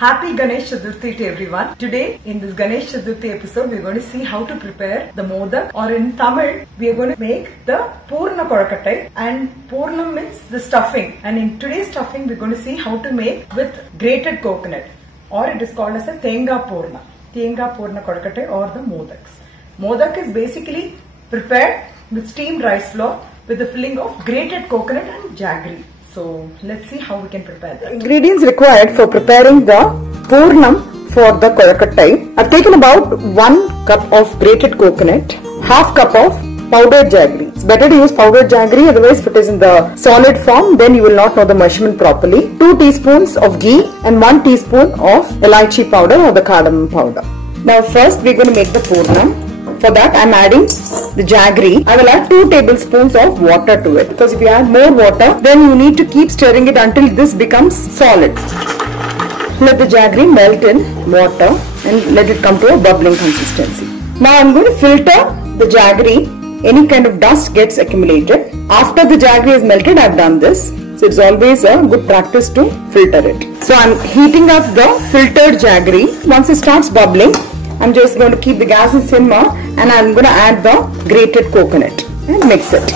Happy Ganesh Chaturthi to everyone. Today in this Ganesh Chaturthi episode we are going to see how to prepare the modak, or in Tamil we are going to make the Purna Kodakattai, and Purnam means the stuffing, and in today's stuffing we are going to see how to make with grated coconut, or it is called as a Thenga Purna. Thenga Purna Kodakattai or the modaks. Modak is basically prepared with steamed rice flour with the filling of grated coconut and jaggery. So let's see how we can prepare that. Ingredients required for preparing the Purnam for the Kodakattai. I've taken about 1 cup of grated coconut, half cup of powdered jaggery. It's better to use powdered jaggery, otherwise if it is in the solid form then you will not know the measurement properly. 2 teaspoons of ghee and 1 teaspoon of elaichi powder or the cardamom powder. Now first we're going to make the Purnam. For that I am adding the jaggery. I will add 2 tablespoons of water to it, because if you add more water then you need to keep stirring it until this becomes solid. Let the jaggery melt in water and let it come to a bubbling consistency. Now I am going to filter the jaggery. Any kind of dust gets accumulated. After the jaggery is melted, I have done this. So it's always a good practice to filter it. So I am heating up the filtered jaggery. Once it starts bubbling, I'm just going to keep the gas in simmer and I'm going to add the grated coconut and mix it.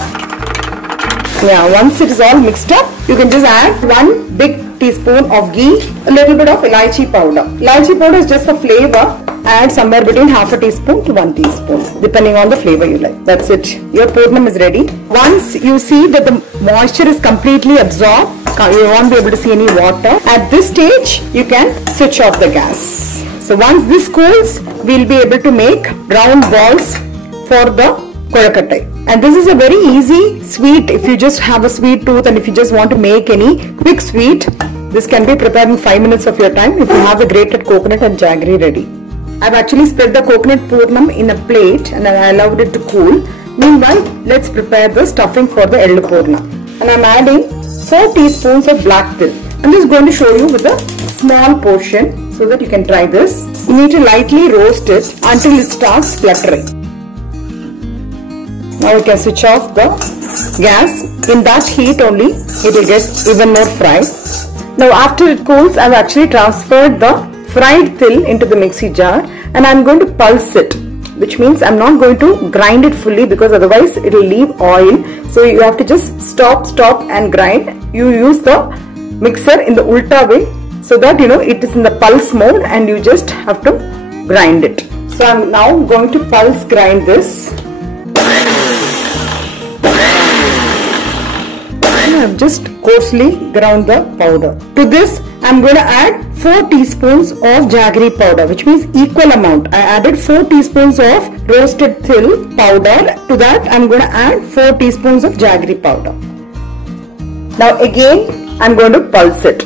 Yeah, once it is all mixed up, you can just add 1 big teaspoon of ghee, a little bit of elaichi powder. Elaichi powder is just for flavor. Add somewhere between half a teaspoon to 1 teaspoon, depending on the flavor you like. That's it. Your Purnam is ready. Once you see that the moisture is completely absorbed, you won't be able to see any water. At this stage, you can switch off the gas. So once this cools, we'll be able to make round balls for the Kodakattai. And this is a very easy sweet. If you just have a sweet tooth and if you just want to make any quick sweet, this can be prepared in 5 minutes of your time if you have the grated coconut and jaggery ready. I've actually spread the coconut Purnam in a plate and I allowed it to cool. Meanwhile, let's prepare the stuffing for the Ellu Purna. And I'm adding 4 teaspoons of black til. I'm just going to show you with a small portion so that you can try this. You need to lightly roast it until it starts spluttering. Now we can switch off the gas. In that heat only, it will get even more fried. Now after it cools, I've actually transferred the fried til into the mixie jar and I'm going to pulse it, which means I'm not going to grind it fully because otherwise it will leave oil. So you have to just stop and grind. You use the mixer in the ulta way so that it is in the pulse mode and you just have to grind it. So I'm now going to pulse grind this. I have just coarsely ground the powder. To this I'm going to add 4 teaspoons of jaggery powder, which means equal amount. I added 4 teaspoons of roasted til powder. To that I'm going to add 4 teaspoons of jaggery powder. Now again I'm going to pulse it.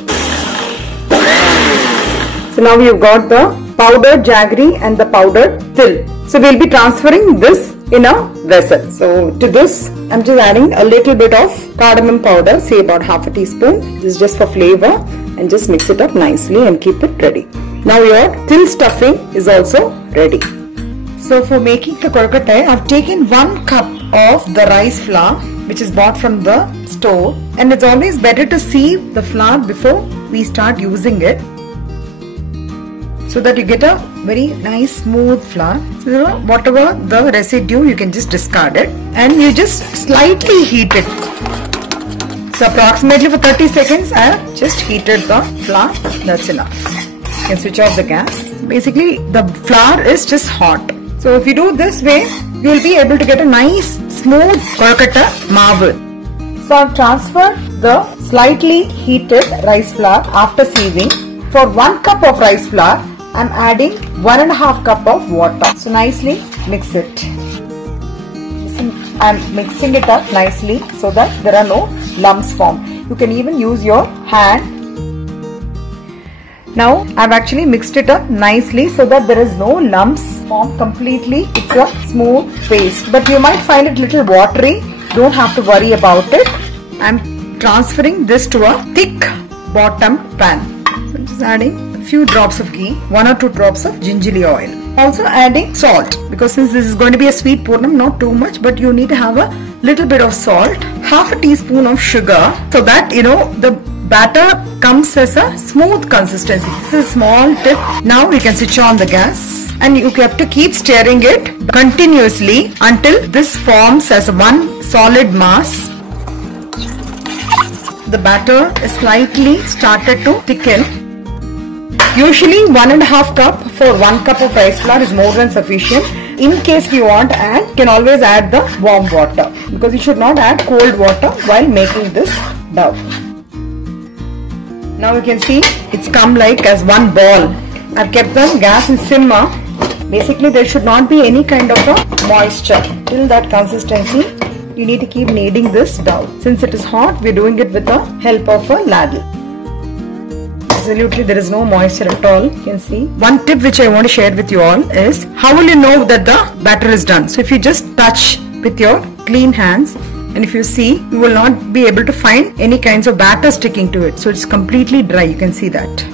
So now we have got the powdered jaggery and the powdered til. So we'll be transferring this in a vessel. So to this I'm just adding a little bit of cardamom powder, say about half a teaspoon. This is just for flavor, and just mix it up nicely and keep it ready. Now your til stuffing is also ready. So for making the Kodakattai, I've taken 1 cup of the rice flour which is bought from the store, and it's always better to sieve the flour before we start using it, so that you get a very nice smooth flour. So whatever the residue, you can just discard it and you just slightly heat it. So approximately for 30 seconds I have just heated the flour. That's enough. You can switch off the gas. Basically the flour is just hot. So if you do this way, you will be able to get a nice smooth Kodakattai marble. So I've transferred the slightly heated rice flour after sieving. For 1 cup of rice flour, I'm adding 1.5 cup of water. So nicely mix it. I'm mixing it up nicely so that there are no lumps formed. You can even use your hand. Now I've actually mixed it up nicely so that there is no lumps formed completely. It's a smooth paste, but you might find it little watery. Don't have to worry about it. I'm transferring this to a thick bottom pan. So I'm just adding a few drops of ghee, 1 or 2 drops of gingerly oil. Also adding salt, because since this is going to be a sweet Purnam, not too much, but you need to have a little bit of salt. Half a teaspoon of sugar, so that the batter comes as a smooth consistency. This is a small tip. Now we can switch on the gas and you have to keep stirring it continuously until this forms as one solid mass. The batter is slightly started to thicken. Usually 1.5 cup for 1 cup of rice flour is more than sufficient. In case you want to add, you can always add the warm water because you should not add cold water while making this dough. Now you can see it's come like as one ball. I've kept the gas in simmer. Basically there should not be any kind of a moisture. Till that consistency, you need to keep kneading this dough. Since it is hot, we're doing it with the help of a ladle. Absolutely there is no moisture at all. You can see. One tip which I want to share with you all is how will you know that the batter is done? So if you just touch with your clean hands and if you see, you will not be able to find any kinds of batter sticking to it. So it's completely dry. You can see that.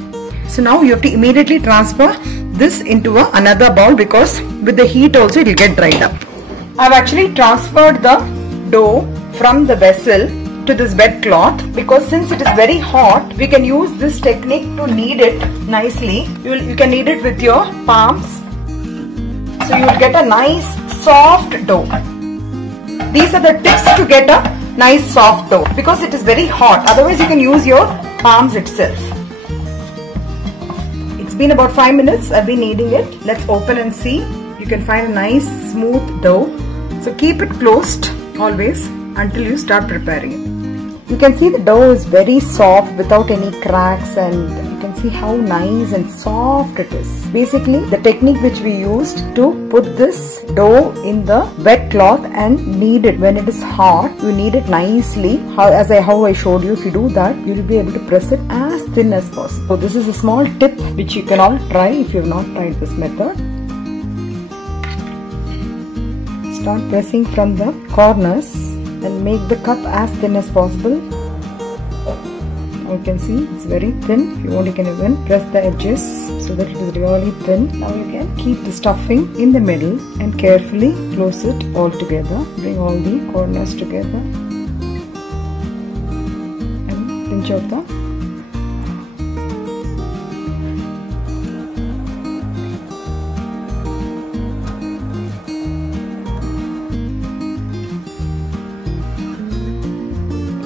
So now you have to immediately transfer this into another bowl because with the heat also it will get dried up. I've actually transferred the dough from the vessel to this wet cloth because since it is very hot, we can use this technique to knead it nicely. You can knead it with your palms. So you will get a nice soft dough. These are the tips to get a nice soft dough because it is very hot. Otherwise you can use your palms itself. It's been about 5 minutes. I've been kneading it. Let's open and see. You can find a nice smooth dough. So keep it closed always until you start preparing it. You can see the dough is very soft without any cracks and you can see how nice and soft it is. Basically the technique which we used to put this dough in the wet cloth and knead it when it is hot. You knead it nicely how I showed you. If you do that, you will be able to press it as thin as possible. So this is a small tip which you can all try if you have not tried this method. Start pressing from the corners and make the cup as thin as possible. You can see it's very thin. If you want, you can even press the edges so that it is really thin. Now you can keep the stuffing in the middle and carefully close it all together. Bring all the corners together and pinch out the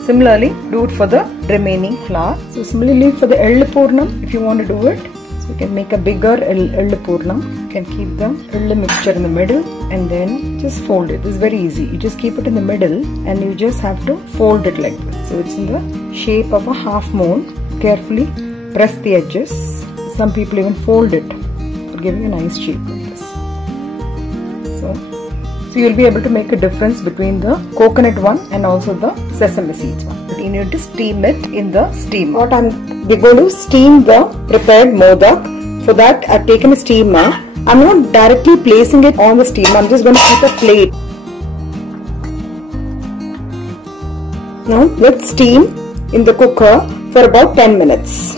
Similarly, do it for the remaining flour. So similarly for the Ellu Purnam, if you want to do it, so you can make a bigger Ellu Purnam. You can keep the Ellu mixture in the middle and then just fold it. This is very easy. You just keep it in the middle and you just have to fold it like this. So it's in the shape of a half moon. Carefully press the edges. Some people even fold it for giving a nice shape like this. So you'll be able to make a difference between the coconut one and also the sesame seeds one. But you need to steam it in the steamer. We're going to steam the prepared modak. For that I've taken a steamer. I'm not directly placing it on the steamer. I'm just going to keep a plate. Now let's steam in the cooker for about 10 minutes.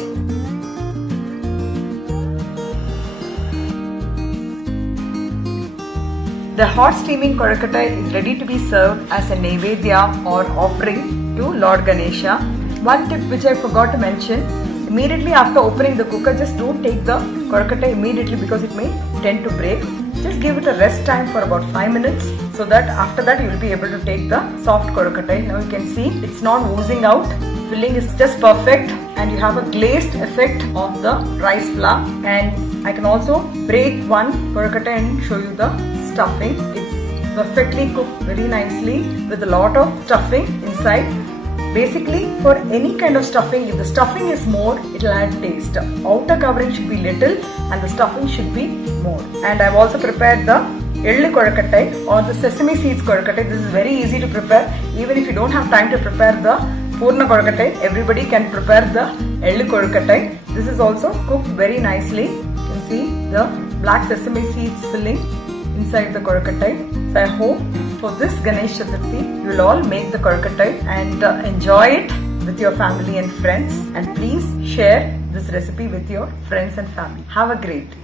The hot steaming korakattai is ready to be served as a Naivedya or offering to Lord Ganesha. One tip which I forgot to mention, immediately after opening the cooker, just don't take the korakattai immediately because it may tend to break. Just give it a rest time for about 5 minutes so that after that you will be able to take the soft korakattai. Now you can see it's not oozing out. Filling is just perfect and you have a glazed effect of the rice flour. And I can also break one korakattai and show you the stuffing. It's perfectly cooked very nicely with a lot of stuffing inside. Basically, for any kind of stuffing, if the stuffing is more, it will add taste. Outer covering should be little and the stuffing should be more. And I've also prepared the Ellu korakattai or the sesame seeds korakattai. This is very easy to prepare. Even if you don't have time to prepare the Purna korakattai, everybody can prepare the Ellu korakattai. This is also cooked very nicely. You can see the black sesame seeds filling inside the korakattai. So I hope for this Ganesh Chaturthi, you will all make the korakattai and enjoy it with your family and friends. And please share this recipe with your friends and family. Have a great day.